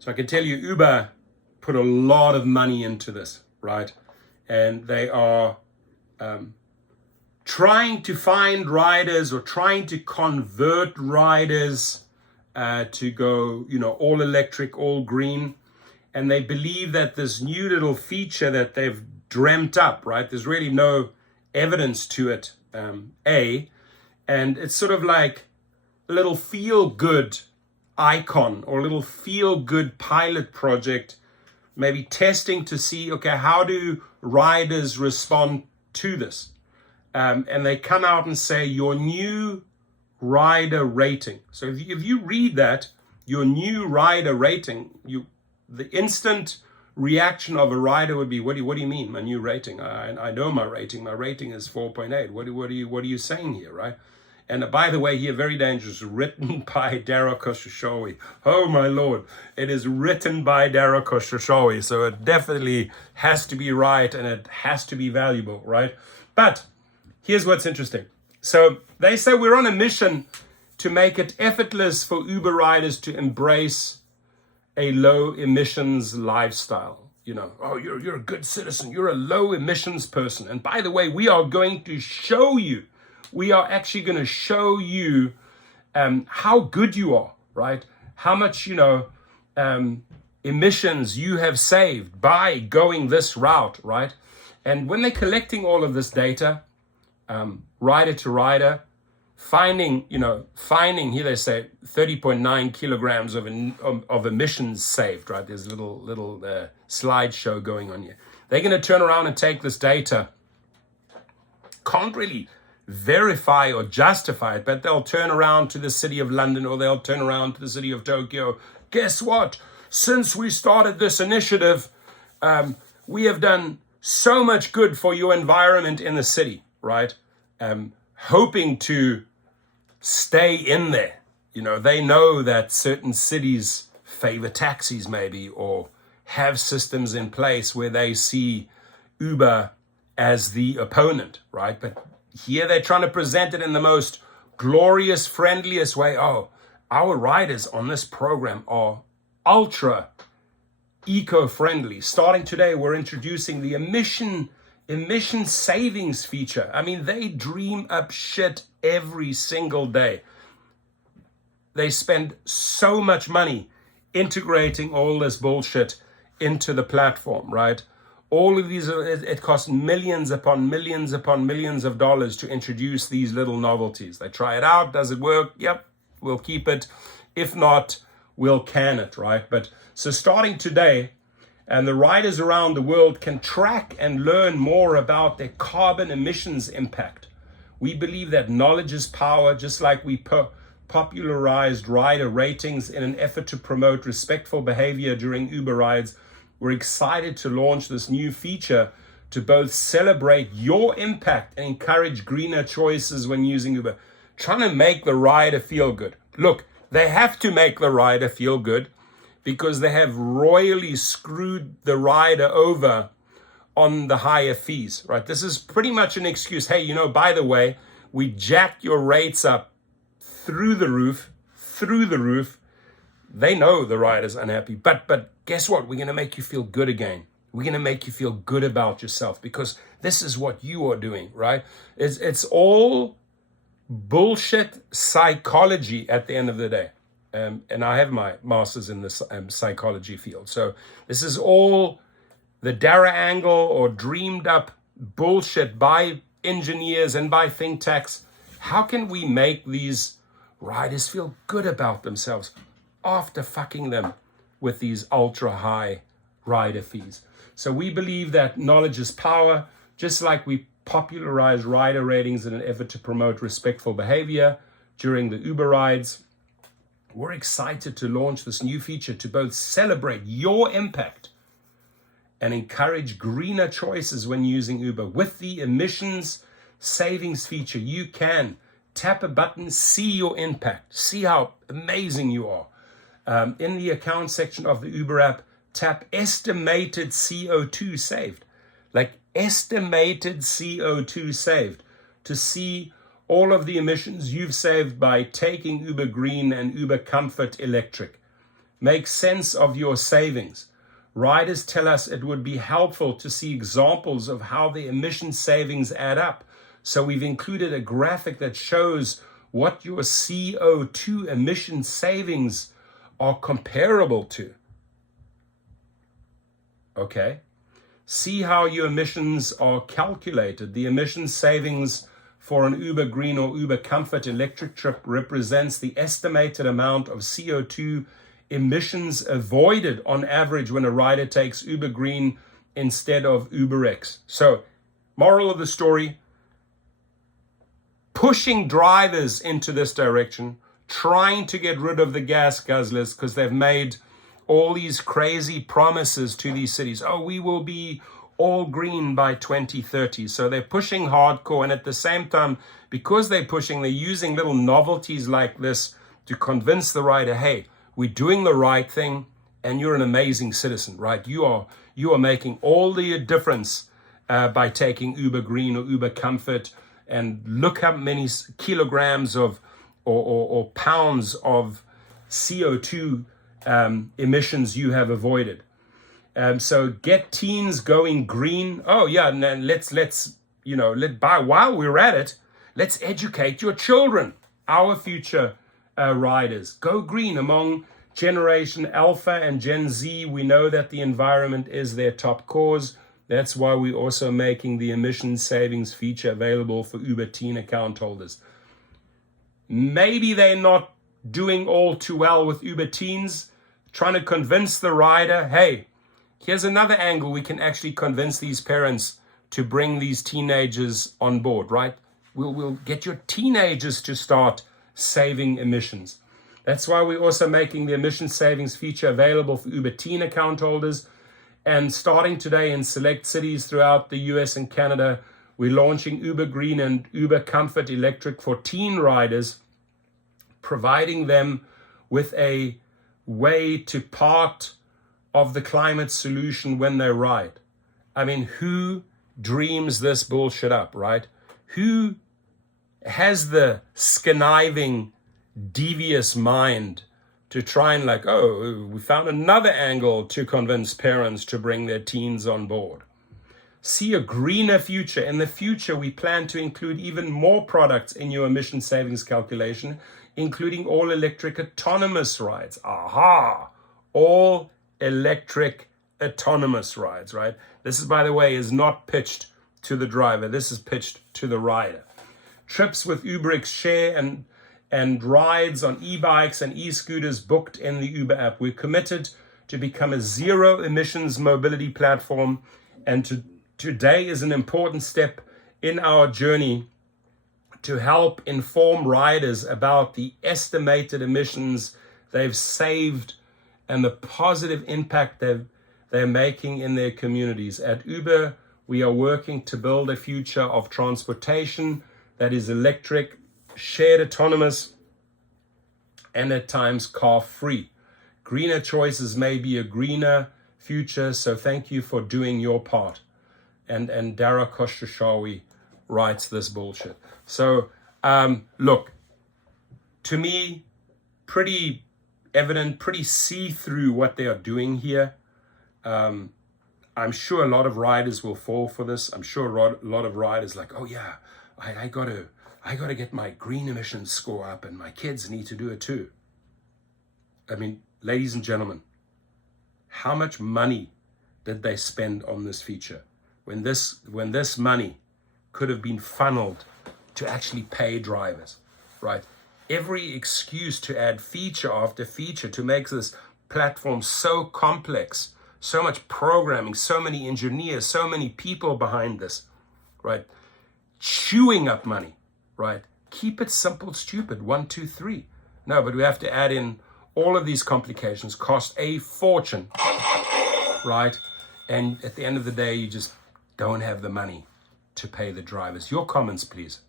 So I can tell you Uber put a lot of money into this, right? And they are trying to find riders or trying to convert riders to go, all electric, all green. And they believe that this new little feature that they've dreamt up, right? There's really no evidence to it, and it's sort of like a little feel-good icon or a little feel-good pilot project, maybe testing to see, okay, how do riders respond to this? And they come out and say, your new rider rating. So if you read that, your new rider rating, the instant reaction of a rider would be, what do you mean, my new rating? I know my rating. My rating is 4.8. What are you saying here, right? And by the way, here, very dangerous, written by Dara Khosrowshahi. Oh my Lord, it is written by Dara Khosrowshahi, so it definitely has to be right and it has to be valuable, right? But here's what's interesting. So they say we're on a mission to make it effortless for Uber riders to embrace a low emissions lifestyle. You're a good citizen. You're a low emissions person. And by the way, we are going to show you. We are actually going to show you how good you are, right? How much, emissions you have saved by going this route, right? And when they're collecting all of this data, rider to rider, finding, here they say 30.9 kilograms of emissions saved, right? There's a little slideshow going on here. They're going to turn around and take this data. Can't really verify or justify it, but they'll turn around to the city of London or they'll turn around to the city of Tokyo. Guess what? Since we started this initiative, we have done so much good for your environment in the city, right? Hoping to stay in there. They know that certain cities favor taxis maybe, or have systems in place where they see Uber as the opponent, right? But here they're trying to present it in the most glorious, friendliest way. Oh, our riders on this program are ultra eco-friendly. Starting today, we're introducing the emission savings feature. I mean, they dream up shit every single day. They spend so much money integrating all this bullshit into the platform, right? All of these, it costs millions upon millions upon millions of dollars to introduce these little novelties. They try it out. Does it work? Yep, we'll keep it. If not, we'll can it, right? But so starting today, and the riders around the world can track and learn more about their carbon emissions impact. We believe that knowledge is power, just like we popularized rider ratings in an effort to promote respectful behavior during Uber rides. We're excited to launch this new feature to both celebrate your impact and encourage greener choices when using Uber. Trying to make the rider feel good. Look, they have to make the rider feel good because they have royally screwed the rider over on the higher fees, right? This is pretty much an excuse. Hey, by the way, we jacked your rates up through the roof. They know the rider's unhappy, but guess what? We're going to make you feel good again. We're going to make you feel good about yourself because this is what you are doing, right? It's all bullshit psychology at the end of the day. And I have my master's in this psychology field. So this is all the Dara angle or dreamed up bullshit by engineers and by think tanks. How can we make these riders feel good about themselves after fucking them with these ultra high rider fees? So we believe that knowledge is power, just like we popularize rider ratings in an effort to promote respectful behavior during the Uber rides. We're excited to launch this new feature to both celebrate your impact and encourage greener choices when using Uber. With the emissions savings feature, you can tap a button, see your impact, see how amazing you are. In the account section of the Uber app, tap estimated CO2 saved, like estimated CO2 saved, to see all of the emissions you've saved by taking Uber Green and Uber Comfort Electric. make sense of your savings. Riders tell us it would be helpful to see examples of how the emission savings add up. So we've included a graphic that shows what your CO2 emission savings are comparable to. Okay. See how your emissions are calculated. The emission savings for an Uber Green or Uber Comfort electric trip represents the estimated amount of CO2 emissions avoided on average when a rider takes Uber Green instead of UberX. So, moral of the story, pushing drivers into this direction, trying to get rid of the gas guzzlers because they've made all these crazy promises to these cities. Oh, we will be all green by 2030. So they're pushing hardcore, and at the same time, because they're pushing, they're using little novelties like this to convince the rider, hey, we're doing the right thing and you're an amazing citizen, right? You are making all the difference by taking Uber Green or Uber Comfort, and look how many kilograms of or pounds of CO2 emissions you have avoided. So get teens going green. Oh yeah, and then let's while we're at it, let's educate your children, our future riders. Go green among Generation Alpha and Gen Z. We know that the environment is their top cause. That's why we're also making the emission savings feature available for Uber Teen account holders. Maybe they're not doing all too well with Uber Teens, trying to convince the rider, hey, here's another angle we can actually convince these parents to bring these teenagers on board, right? We'll get your teenagers to start saving emissions. That's why we're also making the emission savings feature available for Uber Teen account holders. And starting today in select cities throughout the US and Canada, we're launching Uber Green and Uber Comfort Electric for teen riders, providing them with a way to part of the climate solution when they ride. I mean, who dreams this bullshit up, right? Who has the conniving, devious mind to try and we found another angle to convince parents to bring their teens on board. See a greener future. In the future, we plan to include even more products in your emission savings calculation, including all electric autonomous rides. Aha! All electric autonomous rides, right? This is, by the way, is not pitched to the driver. This is pitched to the rider. Trips with UberX Share and rides on e-bikes and e-scooters booked in the Uber app. We're committed to become a zero emissions mobility platform, and today is an important step in our journey to help inform riders about the estimated emissions they've saved and the positive impact they're making in their communities. At Uber, we are working to build a future of transportation that is electric, shared autonomous, and at times car-free. Greener choices may be a greener future, so thank you for doing your part. And Dara Khosrowshahi writes this bullshit. So, look, to me, pretty evident, pretty see-through what they are doing here. I'm sure a lot of riders will fall for this. I'm sure a lot of riders oh yeah, I gotta get my green emissions score up, and my kids need to do it too. I mean, ladies and gentlemen, how much money did they spend on this feature when this money could have been funneled to actually pay drivers, right? Every excuse to add feature after feature to make this platform so complex, so much programming, so many engineers, so many people behind this, right? Chewing up money, right? Keep it simple, stupid, 1, 2, 3. No, but we have to add in all of these complications, cost a fortune, right? And at the end of the day, you just don't have the money to pay the drivers. Your comments, please.